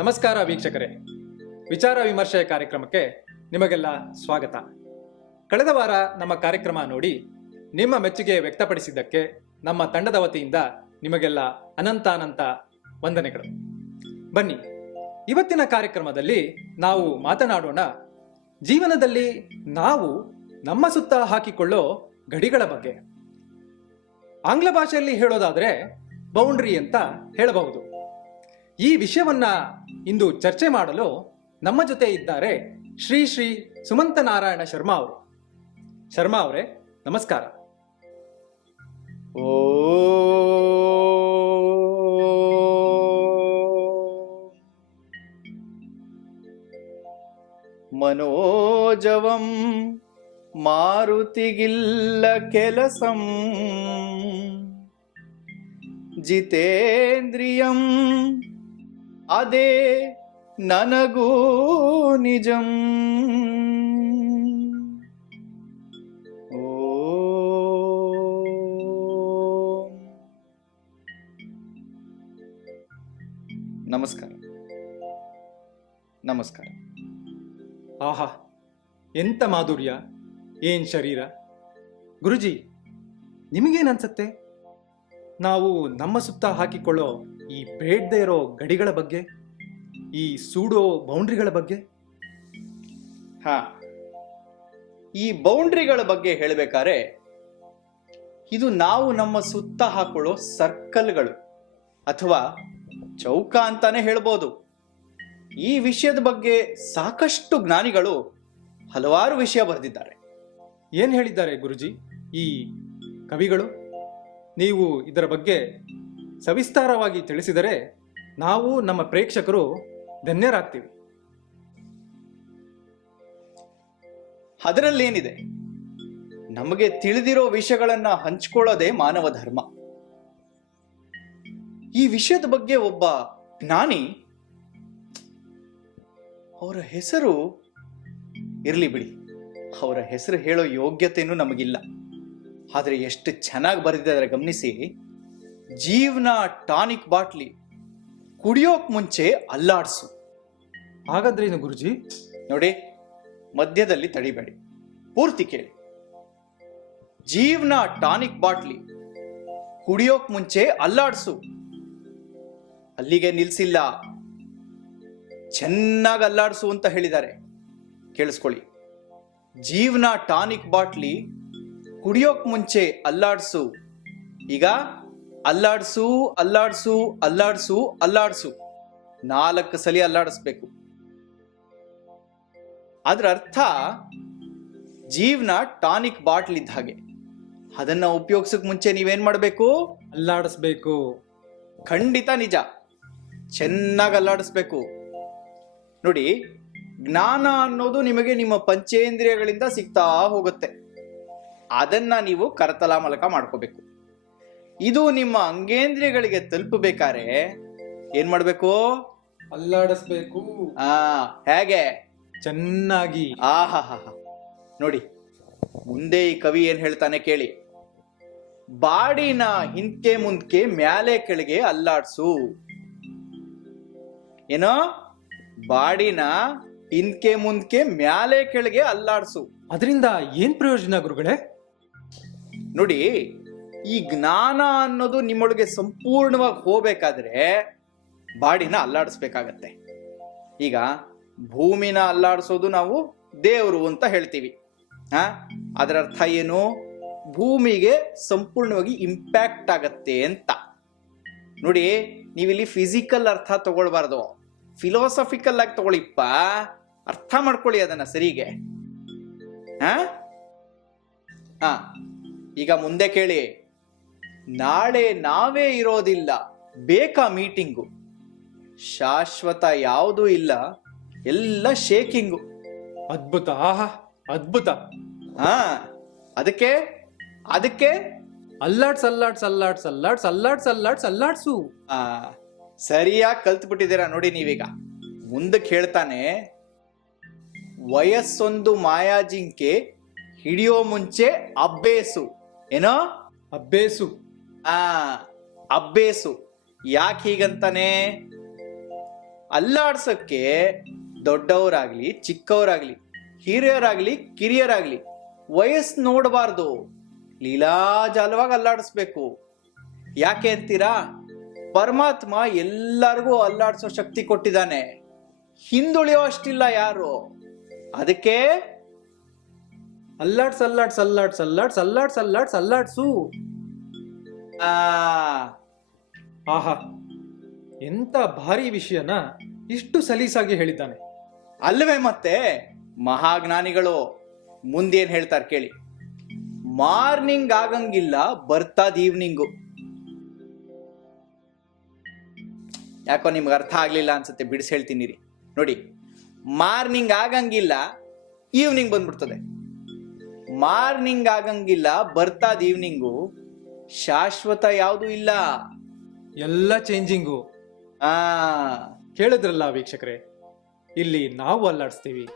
ನಮಸ್ಕಾರ ವೀಕ್ಷಕರೇ, ವಿಚಾರ ವಿಮರ್ಶೆ ಕಾರ್ಯಕ್ರಮಕ್ಕೆ ನಿಮಗೆಲ್ಲ ಸ್ವಾಗತ. ಕಳೆದ ವಾರ ನಮ್ಮ ಕಾರ್ಯಕ್ರಮ ನೋಡಿ ನಿಮ್ಮ ಮೆಚ್ಚುಗೆ ವ್ಯಕ್ತಪಡಿಸಿದ್ದಕ್ಕೆ ನಮ್ಮ ತಂಡದ ವತಿಯಿಂದ ನಿಮಗೆಲ್ಲ ಅನಂತ ವಂದನೆಗಳು. ಬನ್ನಿ, ಇವತ್ತಿನ ಕಾರ್ಯಕ್ರಮದಲ್ಲಿ ನಾವು ಮಾತನಾಡೋಣ ಜೀವನದಲ್ಲಿ ನಾವು ನಮ್ಮ ಸುತ್ತ ಹಾಕಿಕೊಳ್ಳೋ ಗಡಿಗಳ ಬಗ್ಗೆ. ಆಂಗ್ಲ ಭಾಷೆಯಲ್ಲಿ ಹೇಳೋದಾದ್ರೆ ಬೌಂಡ್ರಿ ಅಂತ ಹೇಳಬಹುದು. ಈ ವಿಷಯವನ್ನ ಇಂದು ಚರ್ಚೆ ಮಾಡಲು ನಮ್ಮ ಜೊತೆ ಇದ್ದಾರೆ ಶ್ರೀ ಸುಮಂತ ನಾರಾಯಣ ಶರ್ಮಾ ಅವರು. ಶರ್ಮಾ ಅವರೇ, ನಮಸ್ಕಾರ. ಓ ಮನೋಜವಂ ಮಾರುತಿಗಿಲ್ಲ ಕೆಲಸಂ ಜಿತೇಂದ್ರಿಯಂ ಅದೇ ನನಗೂ ನಿಜಂ. ಓ ನಮಸ್ಕಾರ. ನಮಸ್ಕಾರ. ಆಹಾ, ಎಂತ ಮಾಧುರ್ಯ, ಏನ್ ಶರೀರ. ಗುರುಜಿ, ನಿಮಗೇನನ್ಸತ್ತೆ ನಾವು ನಮ್ಮ ಸುತ್ತ ಹಾಕಿಕೊಳ್ಳೋ ಈ ಬೇಡದೇ ಇರೋ ಗಡಿಗಳ ಬಗ್ಗೆ, ಈ ಸೂಡೋ ಬೌಂಡ್ರಿಗಳ ಬಗ್ಗೆ? ಈ ಬೌಂಡ್ರಿಗಳ ಬಗ್ಗೆ ಹೇಳಬೇಕಾದ್ರೆ ಇದು ನಾವು ನಮ್ಮ ಸುತ್ತ ಹಾಕೊಳ್ಳೋ ಸರ್ಕಲ್ಗಳು ಅಥವಾ ಚೌಕ ಅಂತಾನೆ ಹೇಳ್ಬೋದು. ಈ ವಿಷಯದ ಬಗ್ಗೆ ಸಾಕಷ್ಟು ಜ್ಞಾನಿಗಳು ಹಲವಾರು ವಿಷಯ ಬರೆದಿದ್ದಾರೆ. ಏನ್ ಹೇಳಿದ್ದಾರೆ ಗುರುಜಿ ಈ ಕವಿಗಳು? ನೀವು ಇದರ ಬಗ್ಗೆ ಸವಿಸ್ತಾರವಾಗಿ ತಿಳಿಸಿದರೆ ನಾವು ನಮ್ಮ ಪ್ರೇಕ್ಷಕರು ಧನ್ಯರಾಗ್ತೀವಿ. ಅದರಲ್ಲೇನಿದೆ, ನಮಗೆ ತಿಳಿದಿರೋ ವಿಷಯಗಳನ್ನ ಹಂಚಿಕೊಳ್ಳೋದೇ ಮಾನವ ಧರ್ಮ. ಈ ವಿಷಯದ ಬಗ್ಗೆ ಒಬ್ಬ ಜ್ಞಾನಿ, ಅವರ ಹೆಸರು ಇರ್ಲಿ ಬಿಡಿ, ಅವರ ಹೆಸರು ಹೇಳೋ ಯೋಗ್ಯತೆಯೂ ನಮಗಿಲ್ಲ, ಆದ್ರೆ ಎಷ್ಟು ಚೆನ್ನಾಗಿ ಬರೆದಿದ್ದಾರೆ ಗಮನಿಸಿ. ಜೀವನ ಟಾನಿಕ್ ಬಾಟ್ಲಿ, ಕುಡಿಯೋಕ್ ಮುಂಚೆ ಅಲ್ಲಾಡ್ಸು. ಹಾಗಾದ್ರೇನು ಗುರುಜಿ? ನೋಡಿ, ಮಧ್ಯದಲ್ಲಿ ತಡಿಬೇಡಿ, ಪೂರ್ತಿ ಕೇಳಿ. ಜೀವನ ಟಾನಿಕ್ ಬಾಟ್ಲಿ, ಕುಡಿಯೋಕ್ ಮುಂಚೆ ಅಲ್ಲಾಡ್ಸು. ಅಲ್ಲಿಗೆ ನಿಲ್ಸಿಲ್ಲ, ಚೆನ್ನಾಗಿ ಅಲ್ಲಾಡ್ಸು ಅಂತ ಹೇಳಿದ್ದಾರೆ. ಕೇಳಿಸ್ಕೊಳ್ಳಿ. ಜೀವನ ಟಾನಿಕ್ ಬಾಟ್ಲಿ, ಕುಡಿಯೋಕ್ ಮುಂಚೆ ಅಲ್ಲಾಡ್ಸು. ಈಗ ಅಲ್ಲಾಡ್ಸು ಅಲ್ಲಾಡ್ಸು ಅಲ್ಲಾಡ್ಸು ಅಲ್ಲಾಡ್ಸು 4 ಸಲ ಅಲ್ಲಾಡಿಸ್ಬೇಕು. ಅದ್ರ ಅರ್ಥ ಜೀವನ ಟಾನಿಕ್ ಬಾಟ್ಲ್ ಇದ್ದ ಹಾಗೆ. ಅದನ್ನ ಉಪಯೋಗಿಸಕ್ ಮುಂಚೆ ನೀವೇನ್ ಮಾಡ್ಬೇಕು? ಅಲ್ಲಾಡಿಸ್ಬೇಕು. ಖಂಡಿತ ನಿಜ, ಚೆನ್ನಾಗಿ ಅಲ್ಲಾಡಿಸ್ಬೇಕು. ನೋಡಿ, ಜ್ಞಾನ ಅನ್ನೋದು ನಿಮಗೆ ನಿಮ್ಮ ಪಂಚೇಂದ್ರಿಯಗಳಿಂದ ಸಿಗ್ತಾ ಹೋಗುತ್ತೆ. ಅದನ್ನ ನೀವು ಕರತಲ ಮೂಲಕ ಮಾಡ್ಕೋಬೇಕು. ಇದು ನಿಮ್ಮ ಅಂಗೇಂದ್ರಿಯಗಳಿಗೆ ತಲುಪಬೇಕಾದ್ರೆ ಏನ್ ಮಾಡ್ಬೇಕು? ಅಲ್ಲಾಡಿಸ್ಬೇಕು. ಹೇಗೆ? ಚೆನ್ನಾಗಿ. ಆಹಾ, ನೋಡಿ ಮುಂದೆ ಈ ಕವಿ ಏನ್ ಹೇಳ್ತಾನೆ ಕೇಳಿ. ಬಾಡಿನ ಹಿಂದ್ಕೆ ಮುಂದ್ಕೆ ಮ್ಯಾಲೆ ಕೆಳಗೆ ಅಲ್ಲಾಡ್ಸು. ಏನೋ? ಬಾಡಿನ ಹಿಂದ್ಕೆ ಮುಂದ್ಕೆ ಮ್ಯಾಲೆ ಕೆಳಗೆ ಅಲ್ಲಾಡ್ಸು. ಅದರಿಂದ ಏನ್ ಪ್ರಯೋಜನ ಗುರುಗಳೇ? ನೋಡಿ, ಈ ಜ್ಞಾನ ಅನ್ನೋದು ನಿಮ್ಮೊಳಗೆ ಸಂಪೂರ್ಣವಾಗಿ ಹೋಗ್ಬೇಕಾದ್ರೆ ಬಾಡಿನ ಅಲ್ಲಾಡಿಸ್ಬೇಕಾಗತ್ತೆ. ಈಗ ಭೂಮಿನ ಅಲ್ಲಾಡಿಸೋದು ನಾವು ದೇವರು ಅಂತ ಹೇಳ್ತೀವಿ. ಅದರ ಅರ್ಥ ಏನು? ಭೂಮಿಗೆ ಸಂಪೂರ್ಣವಾಗಿ ಇಂಪ್ಯಾಕ್ಟ್ ಆಗತ್ತೆ ಅಂತ. ನೋಡಿ, ನೀವಿಲ್ಲಿ ಫಿಸಿಕಲ್ ಅರ್ಥ ತಗೊಳ್ಬಾರ್ದು, ಫಿಲಾಸಫಿಕಲ್ ಆಗಿ ತಗೊಳ್ಳಿಪ್ಪ. ಅರ್ಥ ಮಾಡ್ಕೊಳ್ಳಿ ಅದನ್ನ ಸರಿಗೆ. ಈಗ ಮುಂದೆ ಕೇಳಿ. ನಾಳೆ ನಾವೇ ಇರೋದಿಲ್ಲ, ಬೇಕಾ ಮೀಟಿಂಗು. ಶಾಶ್ವತ ಯಾವುದೂ ಇಲ್ಲ, ಎಲ್ಲ ಶೇಕಿಂಗು. ಅದ್ಭುತ, ಆಹಾ ಅದ್ಭುತ. ಅದಕ್ಕೆ ಅದಕ್ಕೆ ಅಲ್ಲಾಡ್ಸ್ ಅಲ್ಲಾಡ್ಸ್ ಅಲ್ಲಾಡ್ಸ್ ಅಲ್ಲಾಡ್ಸ್ ಅಲ್ಲಾಡ್ಸ್ ಅಲ್ಲಾಡ್ಸ್ ಅಲ್ಲಾಡ್ಸು. ಸರಿಯಾಗಿ ಕಲ್ತ್ಬಿಟ್ಟಿದ್ದೀರಾ ನೋಡಿ ನೀವೀಗ. ಮುಂದಕ್ಕೆ ಹೇಳ್ತಾನೆ, ವಯಸ್ಸೊಂದು ಮಾಯಾಜಿಂಕೆ, ಹಿಡಿಯೋ ಮುಂಚೆ ಅಬ್ಬೇಸು. ಏನೋ? ಅಬ್ಬೇಸು. ಅಬ್ಬೇಸು. ಯಾಕೆ ಹೀಗಂತಾನೆ? ಅಲ್ಲಾಡ್ಸಕ್ಕೆ ದೊಡ್ಡವರಾಗ್ಲಿ ಚಿಕ್ಕವರಾಗ್ಲಿ ಹಿರಿಯರಾಗ್ಲಿ ಕಿರಿಯರಾಗ್ಲಿ ವಯಸ್ಸು ನೋಡಬಾರ್ದು, ಲೀಲಾಜಾಲವಾಗಿ ಅಲ್ಲಾಡಿಸ್ಬೇಕು. ಯಾಕೆ ಅಂತೀರಾ? ಪರಮಾತ್ಮ ಎಲ್ಲರಿಗೂ ಅಲ್ಲಾಡಿಸೋ ಶಕ್ತಿ ಕೊಟ್ಟಿದ್ದಾನೆ, ಹಿಂದುಳಿಯೋ ಅಷ್ಟಿಲ್ಲ ಯಾರು. ಅದಕ್ಕೆ ಅಲ್ಲಾಡ್ಸ್ ಅಲ್ಲಾಡ್ಸ್ ಅಲ್ಲಾಡ್ಸ್ ಅಲ್ಲಾಡ್ಸ್ ಅಲ್ಲಾಡ್ಸ್ ಅಲ್ಲಾಡ್ಸ್ ಅಲ್ಲಾಡ್ಸು. ಆ ಆಹಾ, ಎಂತ ಭಾರಿ ವಿಷಯನ ಇಷ್ಟು ಸಲೀಸಾಗಿ ಹೇಳಿದ್ದಾನೆ. ಅಲ್ವೇ ಮತ್ತೆ ಮಹಾಜ್ಞಾನಿಗಳು ಮುಂದೇನ್ ಹೇಳ್ತಾರೆ ಕೇಳಿ. ಮಾರ್ನಿಂಗ್ ಆಗಂಗಿಲ್ಲ ಬರ್ತದ ಈವ್ನಿಂಗು. ಯಾಕೋ ನಿಮ್ಗೆ ಅರ್ಥ ಆಗ್ಲಿಲ್ಲ ಅನ್ಸುತ್ತೆ, ಬಿಡಿಸಿ ಹೇಳ್ತೀನಿ ರೀ. ನೋಡಿ, ಮಾರ್ನಿಂಗ್ ಆಗಂಗಿಲ್ಲ ಈವ್ನಿಂಗ್ ಬಂದ್ಬಿಡ್ತದೆ. ಮಾರ್ನಿಂಗ್ ಆಗಂಗಿಲ್ಲ ಬರ್ತದ ಈವ್ನಿಂಗು. ಶಾಶ್ವತ ಯಾವುದು ಇಲ್ಲ, ಎಲ್ಲ ಚೇಂಜಿಂಗು. ಆ ಕೇಳಿದ್ರಲ್ಲ ವೀಕ್ಷಕರೇ, ಇಲ್ಲಿ ನಾವು ಅಲ್ಲಾಡಿಸ್ತೀವಿ,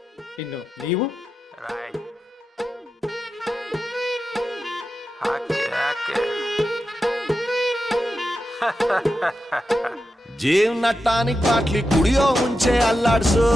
ಇನ್ನು ನೀವು Right. ಹಾಕಿ ಜೀವನ ಟಾನಿಕ್ ಬಾಟ್ಲಿ ಕುಡಿಯೋ ಮುಂಚೆ ಅಲ್ಲಾಡ್ಸು.